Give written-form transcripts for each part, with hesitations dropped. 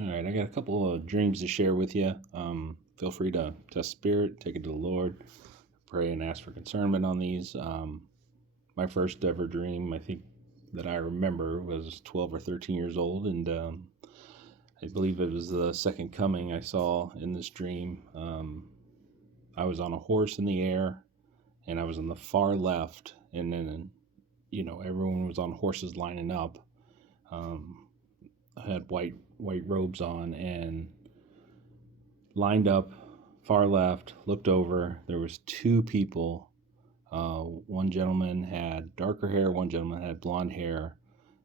All right, I got a couple of dreams to share with you. Feel free to test spirit, take it to the Lord, pray and ask for concernment on these. My first ever dream, I think that I remember, was 12 or 13 years old, and I believe it was the second coming I saw in this dream. I was on a horse in the air, and I was on the far left, and then everyone was on horses lining up. Um, I had white robes on and lined up far left, looked over. There was two people. One gentleman had darker hair, one gentleman had blonde hair,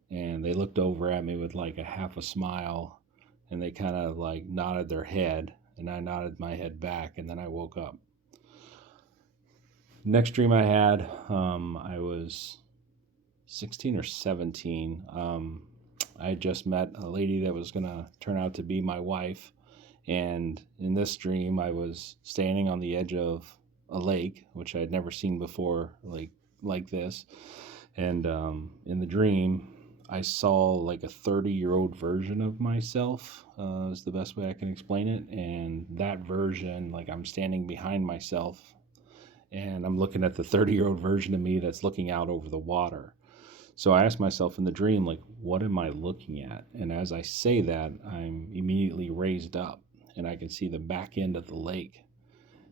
and they looked over at me with like a half a smile, and they kind of like nodded their head, and I nodded my head back, and then I woke up. Next dream I had, I was 16 or 17. I had just met a lady that was going to turn out to be my wife. And in this dream, I was standing on the edge of a lake, which I had never seen before, like this. And in the dream, I saw like a 30-year-old version of myself, is the best way I can explain it. And that version, like I'm standing behind myself and I'm looking at the 30-year-old version of me that's looking out over the water. So I asked myself in the dream, like, what am I looking at? And as I say that, I'm immediately raised up and I can see the back end of the lake.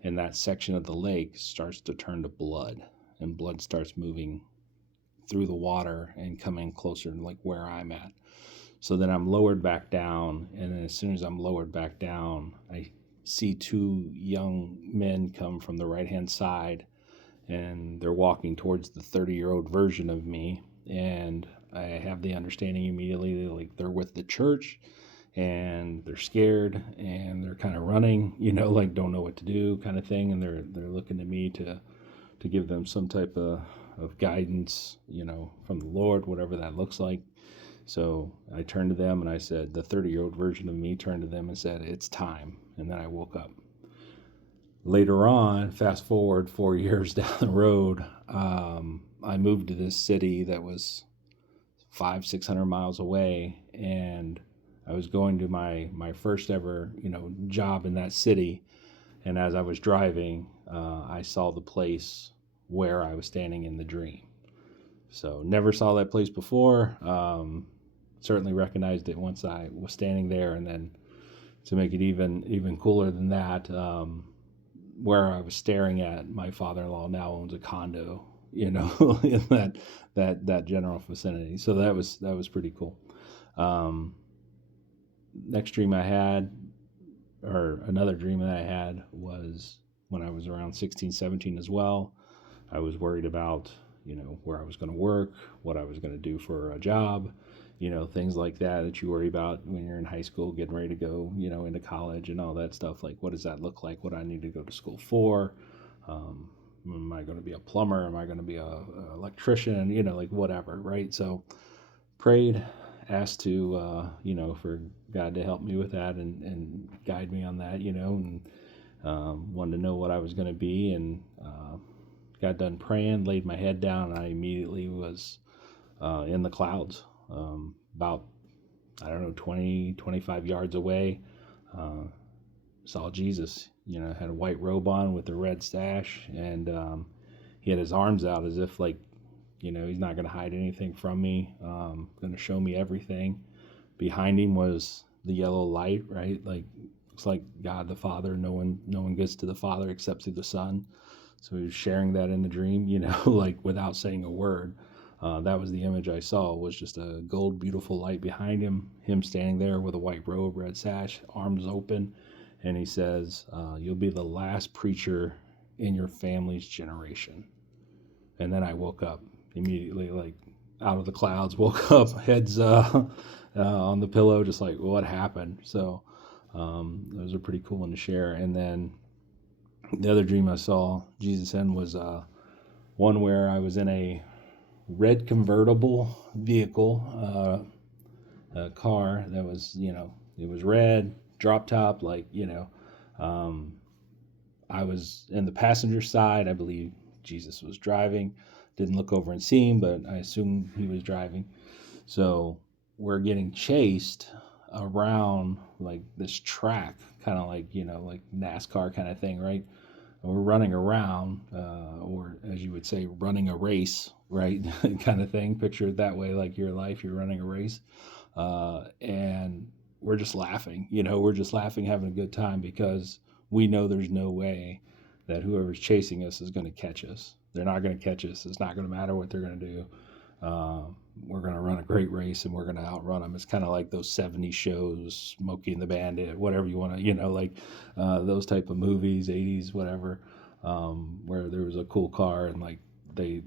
And that section of the lake starts to turn to blood, and blood starts moving through the water and coming closer to like where I'm at. So then I'm lowered back down. And then as soon as I'm lowered back down, I see two young men come from the right hand side, and they're walking towards the 30-year-old version of me. And I have the understanding immediately that, like, they're with the church and they're scared and they're kind of running, like don't know what to do kind of thing. And they're looking to me to give them some type of guidance, from the Lord, whatever that looks like. So I turned to them and I said, the 30-year-old version of me turned to them and said, it's time. And then I woke up. Later on, fast forward 4 years down the road, I moved to this city that was 600 miles away, and I was going to my first ever job in that city. And as I was driving, I saw the place where I was standing in the dream. So never saw that place before. Certainly recognized it once I was standing there, and then to make it even cooler than that. Where I was staring at, my father-in-law now owns a condo, in that general vicinity. So that was pretty cool. Next dream I had, or another dream that I had, was when I was around 16, 17 as well. I was worried about, where I was going to work, what I was going to do for a job, things like that you worry about when you're in high school, getting ready to go, into college and all that stuff. Like, what does that look like? What do I need to go to school for? Am I going to be a plumber? Am I going to be a electrician? Like whatever, right? So prayed, asked to, for God to help me with that and guide me on that, and wanted to know what I was going to be. And got done praying, laid my head down, and I immediately was in the clouds, about, I don't know, 20, 25 yards away. Saw Jesus, had a white robe on with a red sash, and he had his arms out as if like, he's not going to hide anything from me, going to show me everything. Behind him was the yellow light, right? Like, looks like God the Father. No one gets to the Father except through the Son. So he was sharing that in the dream, like without saying a word. That was the image I saw, was just a gold, beautiful light behind him standing there with a white robe, red sash, arms open. And he says, you'll be the last preacher in your family's generation. And then I woke up immediately, like out of the clouds, woke up, heads on the pillow, just like, what happened? So those are pretty cool one to share. And then the other dream I saw Jesus in was one where I was in a red convertible vehicle, a car that was, it was red, drop top, like, I was in the passenger side. I believe Jesus was driving. Didn't look over and see him, but I assume he was driving. So we're getting chased around like this track, kind of like, like NASCAR kind of thing, right? We're running around, or as you would say, running a race, right? Kind of thing. Picture it that way, like your life, you're running a race. And we're just laughing, we're just laughing, having a good time because we know there's no way that whoever's chasing us is going to catch us. They're not going to catch us. It's not going to matter what they're going to do. We're going to run a great race and we're going to outrun them. It's kind of like those 70s shows, Smokey and the Bandit, whatever you want to, like those type of movies, 80s, whatever, where there was a cool car and like they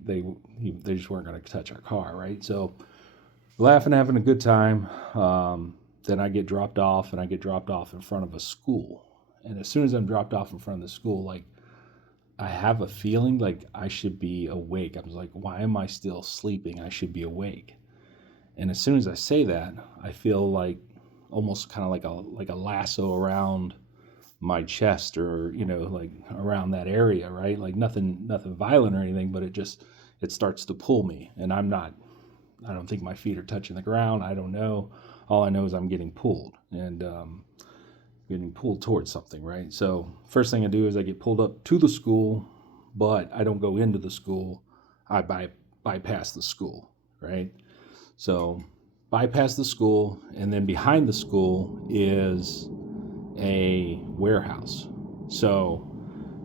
just weren't going to touch our car, right? So laughing, having a good time. Then I get dropped off, and I get dropped off in front of a school. And as soon as I'm dropped off in front of the school, like I have a feeling like I should be awake. I was like, why am I still sleeping? I should be awake. And as soon as I say that, I feel like almost kind of like a lasso around my chest, or like around that area, right? Like nothing violent or anything, but it starts to pull me, and I don't think my feet are touching the ground. I don't know. All I know is I'm getting pulled, and getting pulled towards something, right? So first thing I do is I get pulled up to the school, but I don't go into the school. I bypass the school, right? So bypass the school, and then behind the school is a warehouse. So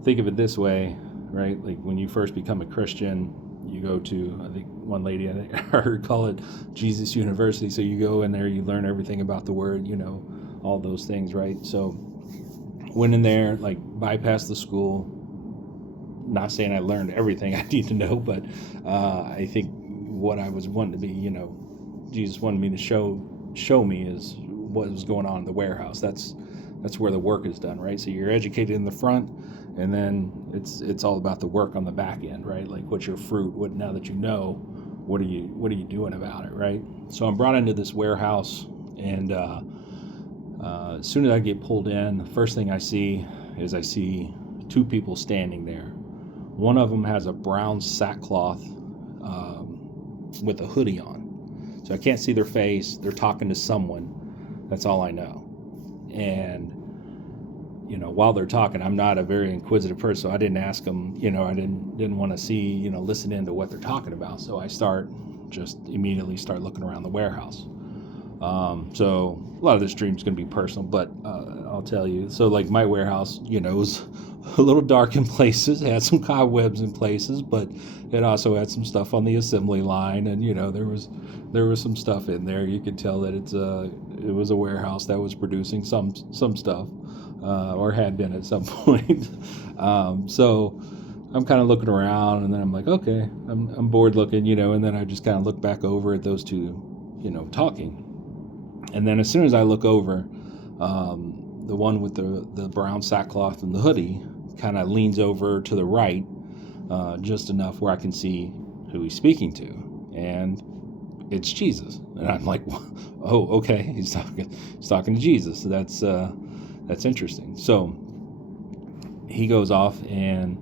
think of it this way, right? Like when you first become a Christian, you go to, I think one lady, I think I heard call it Jesus University. So you go in there, you learn everything about the word, all those things, right? So went in there, like bypassed the school. Not saying I learned everything I need to know, but I think what I was wanting to be, Jesus wanted me to show me is what was going on in the warehouse. That's where the work is done, right? So you're educated in the front, and then it's all about the work on the back end, right? Like what's your fruit? What, now that you know, what are you doing about it, right? So I'm brought into this warehouse, and as soon as I get pulled in, the first thing I see two people standing there. One of them has a brown sackcloth with a hoodie on, so I can't see their face. They're talking to someone. That's all I know. And while they're talking, I'm not a very inquisitive person, so I didn't ask them. I didn't want to see, listen into what they're talking about. So I immediately start looking around the warehouse. So a lot of this dream is going to be personal, but I'll tell you. So like my warehouse, was a little dark in places. It had some cobwebs in places, but it also had some stuff on the assembly line, and there was some stuff in there. You could tell that it was a warehouse that was producing some stuff, or had been at some point. So I'm kind of looking around, and then I'm like, okay, I'm bored looking, and then I just kind of look back over at those two, talking. And then as soon as I look over, the one with the brown sackcloth and the hoodie kind of leans over to the right, just enough where I can see who he's speaking to, and it's Jesus. And I'm like, oh, okay, he's talking to Jesus. So that's interesting. So he goes off and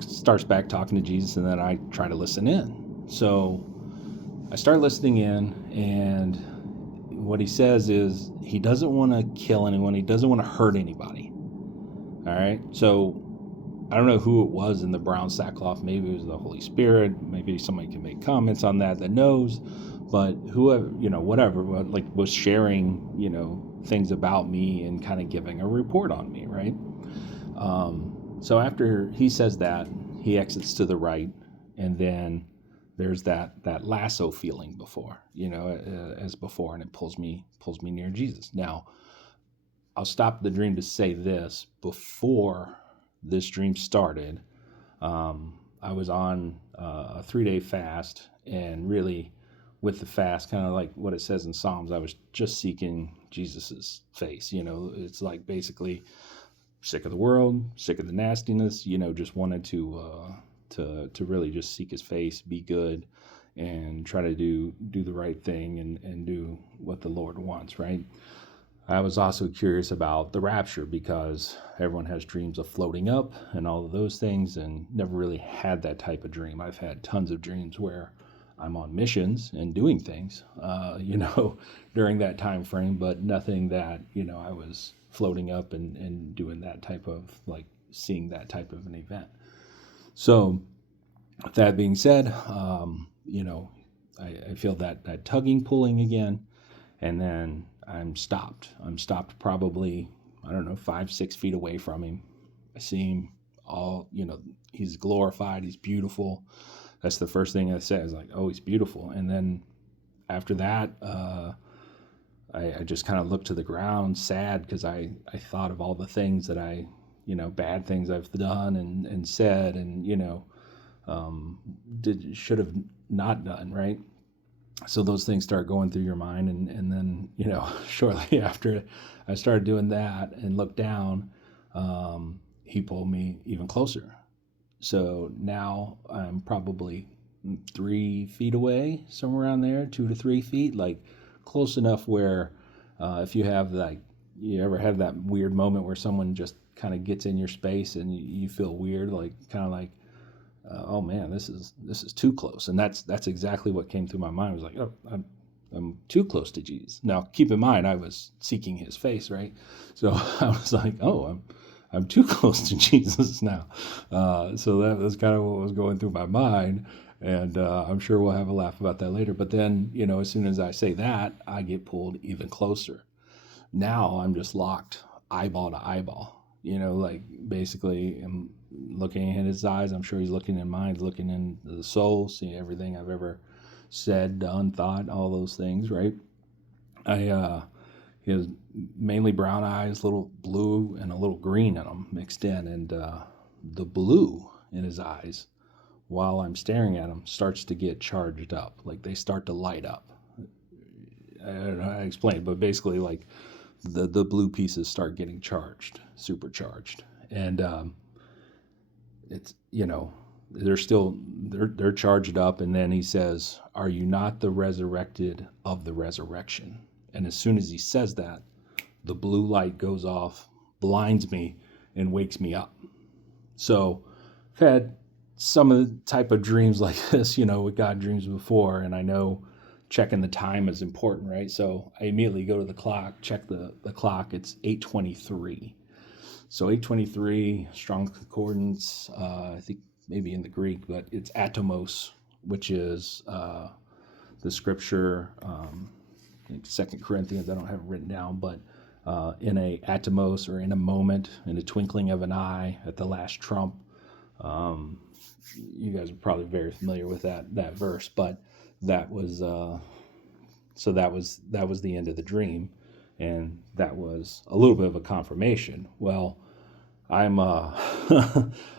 starts back talking to Jesus, and then I try to listen in. So I start listening in, and what he says is he doesn't want to kill anyone. He doesn't want to hurt anybody. All right. So I don't know who it was in the brown sackcloth. Maybe it was the Holy Spirit. Maybe somebody can make comments on that knows. But whoever, whatever, like was sharing, things about me and kind of giving a report on me, right? So after he says that, he exits to the right, and then there's that lasso feeling before, as before, and it pulls me near Jesus. Now, I'll stop the dream to say this. Before this dream started, I was on a 3-day fast, and really with the fast, kind of like what it says in Psalms, I was just seeking Jesus's face. It's like basically sick of the world, sick of the nastiness, just wanted to really just seek his face, be good, and try to do the right thing and do what the Lord wants, right? I was also curious about the rapture, because everyone has dreams of floating up and all of those things, and never really had that type of dream. I've had tons of dreams where I'm on missions and doing things, during that time frame, but nothing that, I was floating up and doing that type of, like, seeing that type of an event. So with that being said, I feel that tugging, pulling again, and then I'm stopped. I'm stopped probably, I don't know, 5, 6 feet away from him. I see him all, he's glorified, he's beautiful. That's the first thing I say. I was like, oh, he's beautiful. And then after that, I just kind of looked to the ground, sad, because I thought of all the things that bad things I've done and said, and, should have not done, right? So those things start going through your mind, and then, shortly after I started doing that and looked down, he pulled me even closer. So now I'm probably 3 feet away, somewhere around there, 2 to 3 feet, like close enough where, if you have, like, you ever have that weird moment where someone just kind of gets in your space and you feel weird, like kind of like, oh man, this is too close. And that's exactly what came through my mind. I was like, oh, I'm too close to Jesus. Now, keep in mind, I was seeking his face, right? So I was like, oh, I'm too close to Jesus now. So that was kind of what was going through my mind. And I'm sure we'll have a laugh about that later. But then, as soon as I say that, I get pulled even closer. Now I'm just locked eyeball to eyeball. Like, basically, I'm looking in his eyes. I'm sure he's looking in mine, looking in the soul, seeing everything I've ever said, done, thought, all those things, right? He has mainly brown eyes, little blue and a little green in them mixed in, and the blue in his eyes, while I'm staring at him, starts to get charged up. Like, they start to light up. I don't know how to explain, but basically, like, the blue pieces start getting charged, supercharged, and it's, they're charged up. And then he says, "Are you not the resurrected of the resurrection?" And as soon as he says that, the blue light goes off, blinds me, and wakes me up. So I've had some of the type of dreams like this, with God dreams before, and I know checking the time is important, right? So I immediately go to the clock, check the clock. It's 8:23. So 8:23, Strong Concordance, I think maybe in the Greek, but it's atomos, which is the scripture, 2 Corinthians, I don't have it written down, but in a atomos, or in a moment, in a twinkling of an eye, at the last trump. You guys are probably very familiar with that verse, but that was so that was the end of the dream, and that was a little bit of a confirmation. Well, I'm well,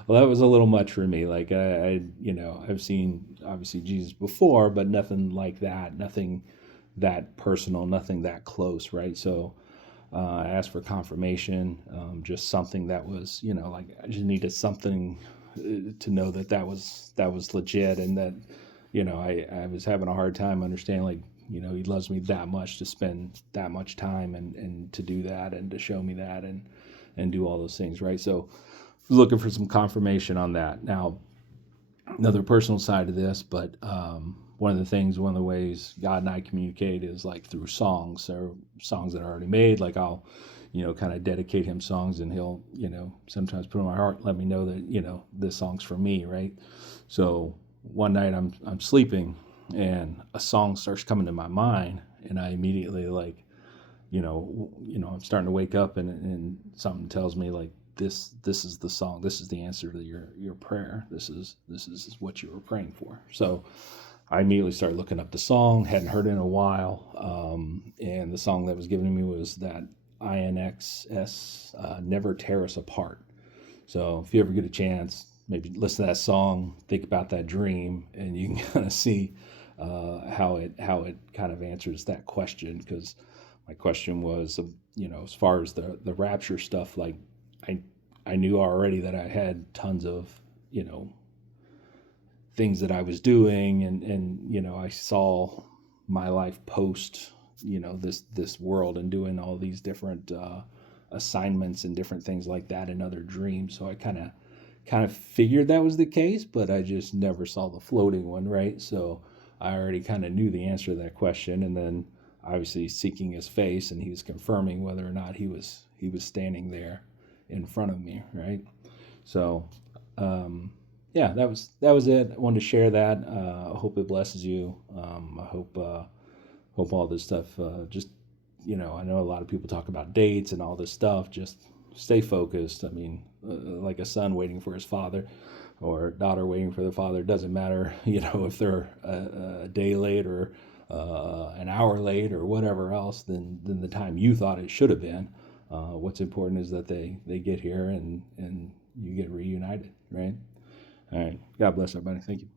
that was a little much for me. Like, I've seen, obviously, Jesus before, but nothing like that, nothing that personal, nothing that close, right? So I asked for confirmation, just something that was, like, I just needed something to know that was legit, and that, I was having a hard time understanding, like, he loves me that much to spend that much time and to do that, and to show me that, and do all those things, right? So I was looking for some confirmation on that. Now, another personal side of this, but one of the ways God and I communicate is, like, through songs, or songs that are already made. Like, I'll, kind of dedicate him songs, and he'll, sometimes put in my heart, let me know that, this song's for me, right? So one night I'm sleeping, and a song starts coming to my mind, and I immediately, like, I'm starting to wake up, and something tells me, like, this is the song. This is the answer to your prayer. This is what you were praying for. So I immediately started looking up the song. Hadn't heard it in a while, and the song that was given to me was that INXS, Never Tear Us Apart. So if you ever get a chance, maybe listen to that song, think about that dream, and you can kind of see how it kind of answers that question. Because my question was, as far as the rapture stuff, like, I knew already that I had tons of, things that I was doing, and I saw my life post, this world, and doing all these different assignments and different things like that in other dreams. So I kind of figured that was the case, but I just never saw the floating one, right? So I already kind of knew the answer to that question, and then obviously seeking his face, and he was confirming whether or not he was standing there in front of me, right? So, yeah, that was it. I wanted to share that. I hope it blesses you. I hope all this stuff just, I know a lot of people talk about dates and all this stuff. Just stay focused. I mean, like a son waiting for his father or daughter waiting for their father. It doesn't matter, if they're a day late or an hour late or whatever else than the time you thought it should have been. What's important is that they get here and you get reunited, right? All right. God bless everybody. Thank you.